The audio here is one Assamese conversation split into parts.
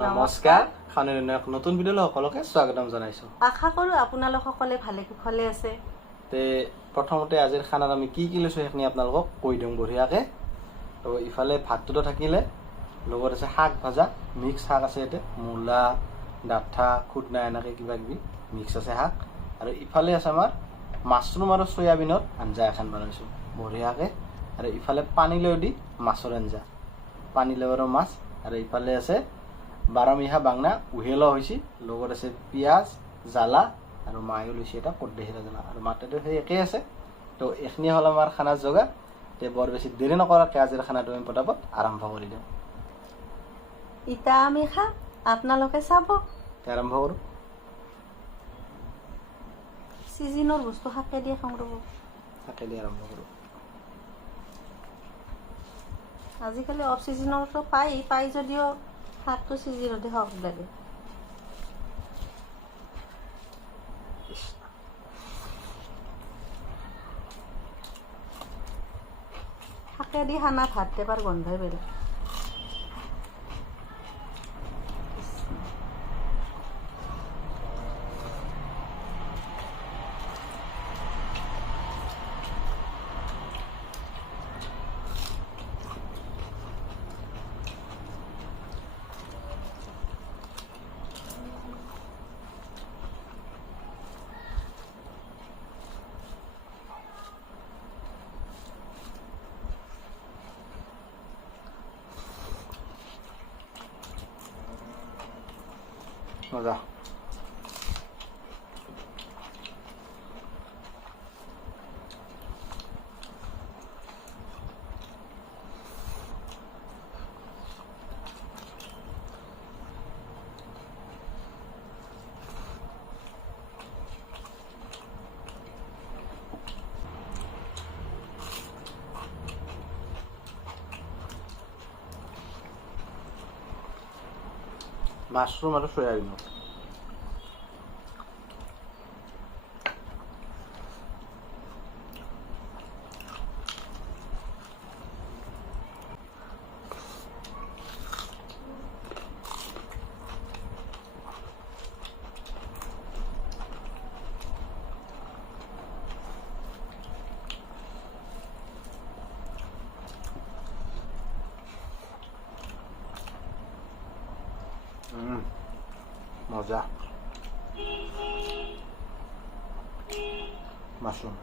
নমস্কাৰ খানৰ এক নতুন ভিডিঅ'লৈ সকলোকে স্বাগতম জনাইছো। আশা কৰো আপোনালোক সকলে ভালে কুশলে আছে। তে প্ৰথমতে আজিৰ খানাত আমি কি কি লৈছো সেইখিনি আপোনালোকক কৈ দিম বঢ়িয়াকে। তো ইফালে ভাতটো থাকিলে, লগত আছে শাক ভাজা, মিক্স শাক আছে, ইয়াতে মূলা, ডাঠা, খুদনা এনেকৈ কিবা কিবি মিক্স আছে শাক। আৰু ইফালে আছে আমাৰ মাছৰুম আৰু চয়াবিনৰ আঞ্জা এখন বনাইছোঁ বঢ়িয়াকে। আৰু ইফালে পানীলাও দি মাছৰ আঞ্জা, পানীলাও আৰু মাছ। আৰু ইফালে আছে বাৰমিহা বাংনা উহেলা হৈছে, লগত আছে পিঁয়াজ, জ্বালা আৰু মায়ো লৈছে এটা কদ্দেহিৰা জ্বালা। আৰু মাতেটো সেই একেই আছে। তো এইখিনি হ'ল আমাৰ খানাৰ যোগাৰ। তে বৰ বেছি দেৰি নকৰাকৈ আজিৰ খানাটো আমি পটাপট আৰম্ভ কৰি দিওঁ। ইটা আমি খাম, আপোনালোকে চাব। আৰম্ভ কৰোঁ। চিজনৰ বস্তু শাকে দিয়ে খাওঁ ৰ'ব। শাকেদি আৰম্ভ কৰোঁ। আজিকালি অফ চিজনতো পাই যদিও শাকটো চিজনতে খাব লাগে। শাকেদি খানা ভাত এবাৰ গন্ধই বেলেগ। মজা। মাছৰুম আৰু চয়াবিনৰ মজা। মাছৰুম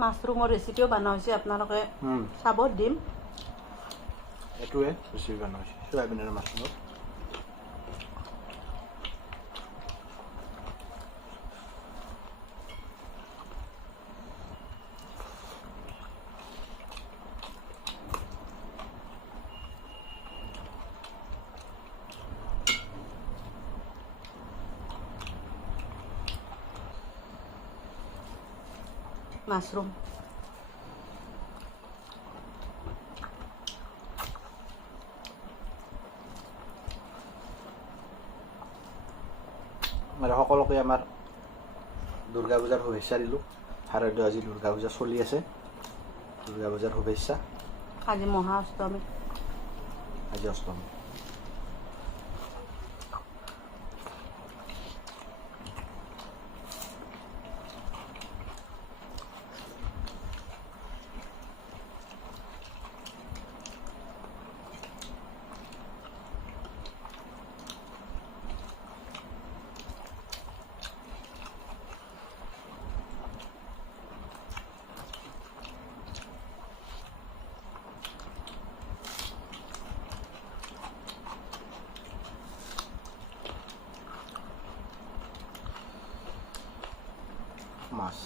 মাছৰুমৰ ৰেচিপিও বনোৱা হৈছে, আপোনালোকে চাব দিম। এইটোৱে ৰেচিপি বনোৱা হৈছে চয়াবিন আৰু মাছৰুমৰ। মাছৰুম আৰু সকলোকে আমাৰ দুৰ্গা পূজাৰ শুভেচ্ছা দিলোঁ। শাৰদীয় আজি দুৰ্গা পূজা চলি আছে, দুৰ্গা পূজাৰ শুভেচ্ছা। আজি মহা অষ্টমী। আজি অষ্টমী। মাছ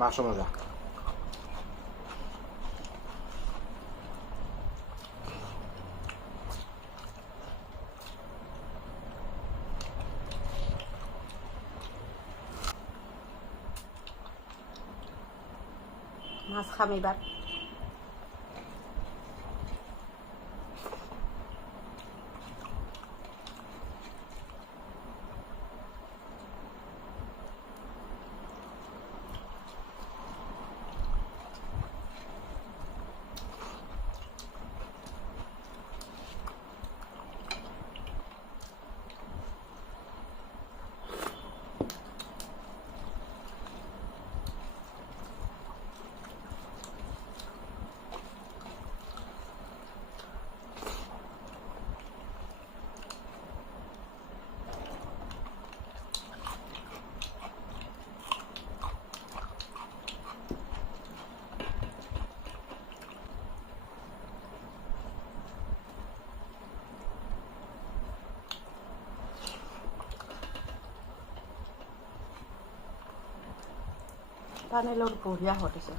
মাছও মজা। মাছ খাম এইবাৰ। পানীলাওৰ বঢ়িয়া সোৱাদ আছে।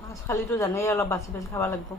মাছ খালিতো জানেই অলপ বাচি বাচি খাব লাগিব।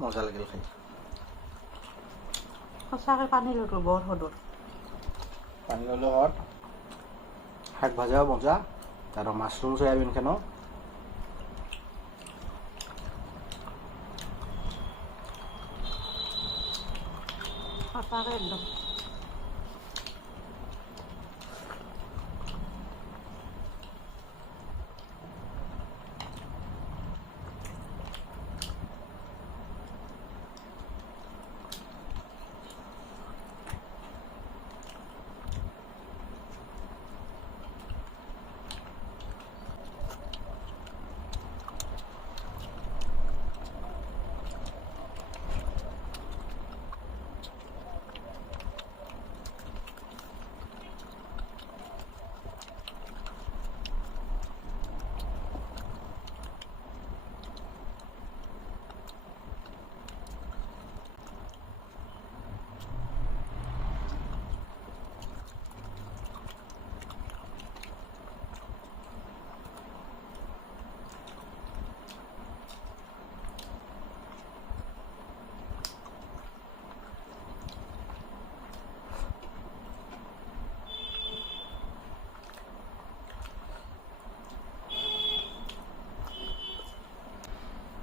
মজা লাগিল খাই। সঁচাকৈ পানীলাওটো বৰ সদৰ। পানীলাওৰ লগত শাক ভাজাও মজা আৰু মাছৰুম চয়াবিনখানো সঁচাকৈ একদম।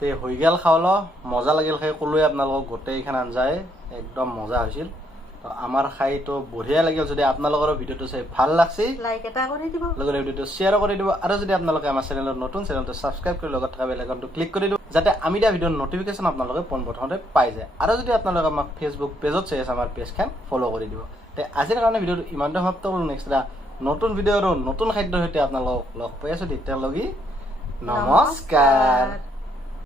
তে হৈ গেল খাওঁল মজা লাগিল খাই ক'লোৱে আপোনালোকক গোটেইখন আঞ্জাই একদম মজা হৈছিল তো আমাৰ খাইতো বঢ়িয়া লাগিল যদি আপোনালোকৰ ভিডিঅ'টো চাই ভাল লাগছে লাইক এটা কৰি দিব লগতে ভিডিঅ'টো শ্বেয়াৰ কৰি দিব আৰু যদি আপোনালোকে আমাৰ চেনেলৰ নতুন চেনেলটো ছাবস্ক্ৰাইব কৰি লগত থকা বেল আইকনটো ক্লিক কৰি দিব যাতে আমি দিয়া ভিডিঅ'ৰ নটিফিকেশ্যন আপোনালোকে পোনপ্ৰথমতে পাই যায় আৰু যদি আপোনালোকে আমাক ফেচবুক পেজত চাই আছে আমাৰ পেজখন ফ'ল' কৰি দিব তে আজিৰ কাৰণে ভিডিঅ'টো ইমানতে সমাপ্ত কৰিলোঁ নেক্সট এটা নতুন ভিডিঅ' আৰু নতুন খাদ্যৰ সৈতে আপোনালোকক লগ পাই আছোঁ তেতিয়ালৈকে নমস্কাৰ